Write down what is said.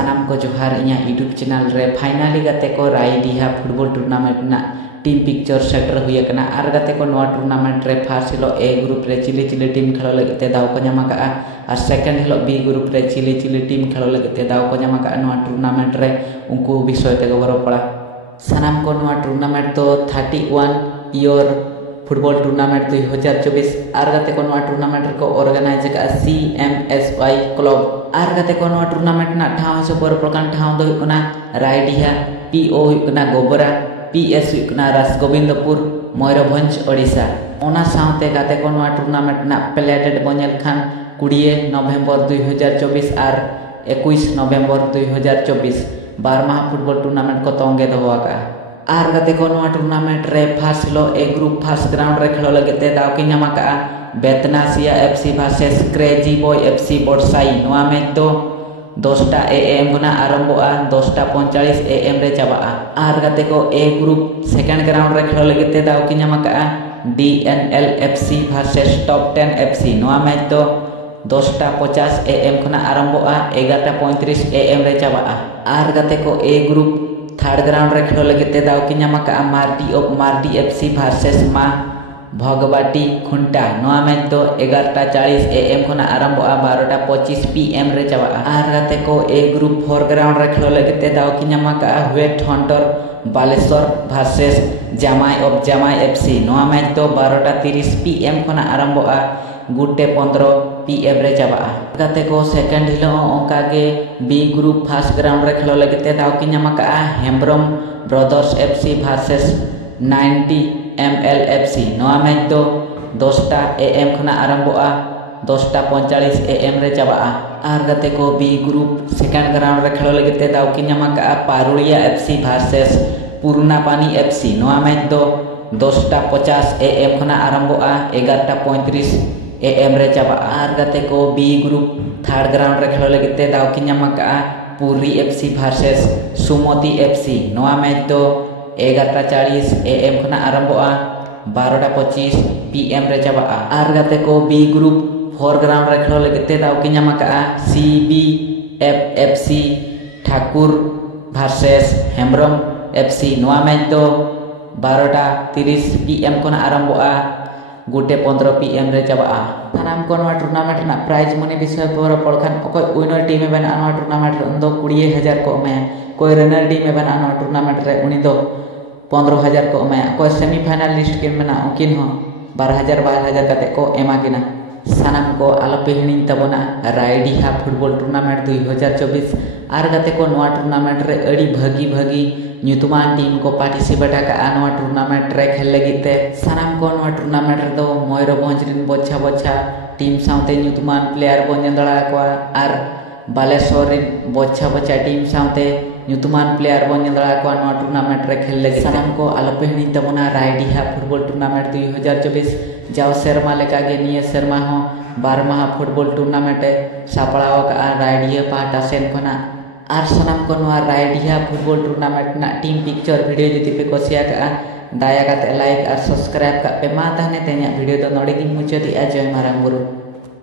सानाम को जोहार इना यूट्यूब चैनल रे फाइनली गाते को रायडीहा फुटबॉल टूर्नामेंट ना टीम पिक्चर सेटर हुई कना आर गाते को नोआ टूर्नामेंट रे फर्स्ट हिलो ए ग्रुप रे चिली चिली टीम खेलो लगते दाव को ᱧᱟᱢ ᱟᱠᱟᱜᱼᱟ और सेकंड हिलो बी ग्रुप रे चिली चिली टीम खेलो लगते दाव को ᱧᱟᱢ ᱟᱠᱟᱜᱼᱟ नोआ टूर्नामेंट रे उनको विषय ते गबर पड़ा सानाम को नोआ टूर्नामेंट तो 31 ईयर फुटबॉल टूर्नामेंट 2024 आर गाते को नोआ टूर्नामेंट को ऑर्गेनाइज का CMSY क्लब आर गाते को नोआ टूर्नामेंट ना ठाव से पर प्रकार ठाव दो हुकना रायडीहा PO हुकना गोबरा PS हुकना रासगोविंदपुर मयूरभंज ओडिशा ओना साउते गाते को नोआ टूर्नामेंट ना प्लेटेड बनेल खान 20 नवंबर 2024 आर 21 नवंबर 2024 12 फुटबॉल टूर्नामेंट को तोंगे दो आका आर गाते को नोआ टूर्नामेंट रे फर्स्ट लो ए ग्रुप फर्स्ट ग्राउंड रे खेलो लगते दाव की ᱧᱟᱢ ᱟᱠᱟᱜᱼᱟ बेतनासिया FC versus crazy boy FC बोरसाई नोआ मैच तो 10टा AM गुना आरंभोआ 10:45 AM रे चाबाआ आर गाते को ए ग्रुप सेकंड ग्राउंड रे खेलो लगते दाव की ᱧᱟᱢ ᱟᱠᱟᱜᱼᱟ DNL FC versus top 10 FC नोआ मैच तो 10:50 AM खुना आरंभोआ 11:35 AM रे चाबाआ आर गाते को ए ग्रुप थर्ड ग्राउंड रे खेलो लगते दाव की ᱧᱟᱢ ᱟᱠᱟᱜᱼᱟ मार्टी FC वर्सेस मा भगवाटी खुंटा नोआ मैच तो 11:40 AM खुना आरंभोआ 12:25 PM रे चाबाआ आर गाते को ए ग्रुप फोर ग्राउंड रे खेलो लगते दाव की ᱧᱟᱢ ᱟᱠᱟᱜᱼᱟ वेट हंटर Baleshwar versus Jamai of Jamai FC नोआ मैच तो 12:30 PM खुना आरंभोआ 1:15 PM रे चाबाआ गाते को सेकंड हिलो ओका के बी ग्रुप फर्स्ट ग्राउंड रे खेलो लगते दाव की ᱧᱟᱢ ᱟᱠᱟᱜᱼᱟ Hembram brothers FC versus 90 ML FC नोआ मैच तो 10टा AM खुना आरंभोआ 10:45 AM रे चाबाआ आर गाते को बी ग्रुप सेकंड ग्राउंड रे खेलो लगते दाव की ᱧᱟᱢ ᱟᱠᱟᱜᱼᱟ पारुलिया FC वर्सेस पुरना पानी FC नोआ मैच तो 10:50 AM खुना आरंभोआ 11:35 AM रे चाबाआ आर गाते को बी ग्रुप थर्ड ग्राउंड रे खेलो लगते दाव की ᱧᱟᱢ ᱟᱠᱟᱜᱼᱟ पुरी FC वर्सेस सुमति FC नोआ मैच तो 11:40 AM खुना आरंभोआ 12:25 PM रे चाबाआ आर गाते को बी ग्रुप फोर ग्राउंड रे खेलो लगते दाव की ᱧᱟᱢ ᱟᱠᱟᱜᱼᱟ CBF FC Thakur versus Hembram FC नोआ मैच तो 12:30 PM खुना आरंभोआ 1:15 PM रे चाबाआ सानाम को नोआ टूर्नामेंट ना प्राइज मनी विषय पर पड़खान कोई विनर टीम में बना नोआ टूर्नामेंट रे उन दो 20,000 को में कोई रनर टीम में बना नोआ टूर्नामेंट रे उनी दो 15,000 को में कोई सेमीफाइनल लिस्ट के में ना उकिन हो 12,000 कते को एमा किना सानाम को आलोपे हिणी तबना रायडीहा फुटबॉल टूर्नामेंट 2024 आर गाते को नोआ टूर्नामेंट रे अड़ी भागी ᱧᱩᱛᱩᱢᱟᱱ टीम को पार्टिसिपेट का नोआ टूर्नामेंट रे खेल लगिते सानाम को नोआ टूर्नामेंट रे दो मयूरभंज रिन बच्चा टीम साउते ᱧᱩᱛᱩᱢᱟन प्लेयर बन जंदड़ा को आर बालेश्वर रिन बच्चा टीम साउते ᱧᱩᱛᱩᱢᱟन प्लेयर बन जंदड़ा को नोआ टूर्नामेंट रे खेल लगी सानाम को आलोपे हिणी तबना रायडीहा फुटबॉल टूर्नामेंट 2024 जाव सेरमा लेका गे निये सेरमा हो 12 फुटबॉल टूर्नामेंट सापड़ाव का रायडीहा पाटा सेन खना आर सानाम को नोआ रायडीहा फुटबॉल टूर्नामेंट ना टीम पिक्चर वीडियो जुदी पे कुसिया का दाया काते लाइक और सब्सक्राइब का पे मा ताने तेनिया वीडियो दो नोडे गिन मुचादी जय मारांग बुरु।